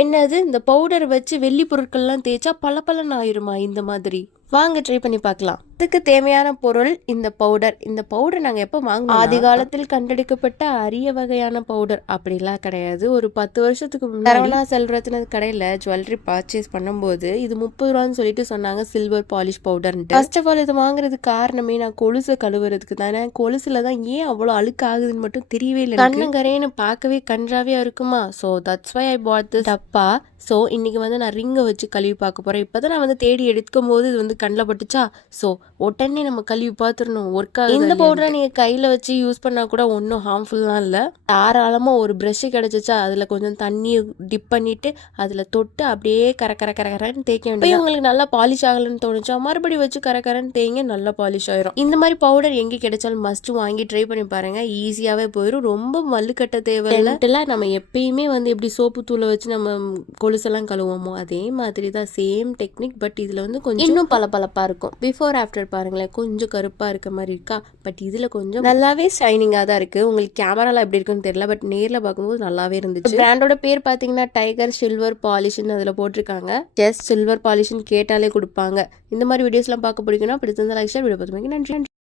என்னது இந்த பவுடர் வச்சு வெள்ளி பொருட்கள்லாம் தேய்ச்சா பளபளன்னு ஆயிருமா? இந்த மாதிரி வாங்க ட்ரை பண்ணி பார்க்கலாம். இதுக்கு தேவையான பொருள் இந்த பவுடர். இந்த பவுடர் நாங்கள் எப்போ வாங்கினோம், ஆதி காலத்தில் கண்டெடுக்கப்பட்ட அரிய வகையான பவுடர். அப்படிலாம் கிடையாது. ஒரு 10 வருஷத்துக்கு முன்னாடி சரவணா செல்வரத்ன கடையில் ஜுவல்லரி பர்ச்சேஸ் பண்ணும்போது இது 30 ரூபான்னு சொல்லிட்டு சொன்னாங்க, சில்வர் பாலிஷ் பவுடர்ன்ட்டு. ஃபர்ஸ்ட் ஆஃப் ஆல் இது வாங்குறதுக்கு காரணமே நான் கொலுசை கழுவுறதுக்கு தானே. கொலுசுல தான் ஏன் அவ்வளோ அழுக்கு ஆகுதுன்னு மட்டும் தெரியவே இல்லை. கண்ணங்கரைன்னு பார்க்கவே கன்றாவியா இருக்குமா. So that's why I put this டப்பா. ஸோ இன்னைக்கு வந்து நான் ரிங்கை வச்சு கழுவி பார்க்க போறேன். இப்போதான் நான் வந்து தேடி எடுக்கும் போது இது வந்து கண்ணில் பட்டுச்சா. ஸோ உடனே நம்ம கழுவி பார்த்துடணும் ஒர்க் ஆகுது. இந்த பவுடரை நீங்கள் கையில் வச்சு யூஸ் பண்ணால் கூட ஒன்றும் ஹார்ம்ஃபுல்லாம் இல்லை. தாராளமாக ஒரு ப்ரஷ்ஷு கிடச்சிச்சா அதில் கொஞ்சம் தண்ணியை டிப் பண்ணிட்டு அதில் தொட்டு அப்படியே கரன்னு தேய்க்க வேண்டியது. உங்களுக்கு நல்லா பாலிஷ் ஆகலன்னு தோணுச்சா மறுபடியும் வச்சு கரன்னு தேய்ங்க, நல்லா பாலிஷ் ஆயிரும். இந்த மாதிரி பவுடர் எங்கே கிடைச்சாலும் மஸ்ட் வாங்கி ட்ரை பண்ணி பாருங்க. ஈஸியாகவே போயிடும். ரொம்ப மல்லுக்கட்ட தேவையில்லை. நம்ம எப்பயுமே வந்து எப்படி சோப்பு தூளை வச்சு நம்ம கொலுசெல்லாம் கழுவோமோ அதே மாதிரி தான், சேம் டெக்னிக். பட் இதில் வந்து கொஞ்சம் இன்னும் பளபளப்பா இருக்கும். பிஃபோர் ஆஃப்டர் பாருங்களேன், கொஞ்சம் கருப்பா இருக்க மாதிரி இருக்கா. பட் இதுல கொஞ்சம் நல்லாவே ஷைனிங்கா தான் இருக்கு. உங்களுக்கு கேமரால எப்படி இருக்குன்னு தெரியல, பட் நேர்ல பார்க்கும்போது நல்லாவே இருந்துச்சு. பிராண்டோட பேர் பாத்தீங்கன்னா டைகர் சில்வர் பாலிஷ்னு அதுல போட்டிருக்காங்க. ஜஸ்ட் சில்வர் பாலிஷ்னு கேட்டாலே கொடுப்பாங்க. இந்த மாதிரி வீடியோஸ்லாம் பார்க்க பிடிக்கும்னா பிடிச்சிருந்தா லைக் ஷேர், வீடியோ பார்த்து நன்றி.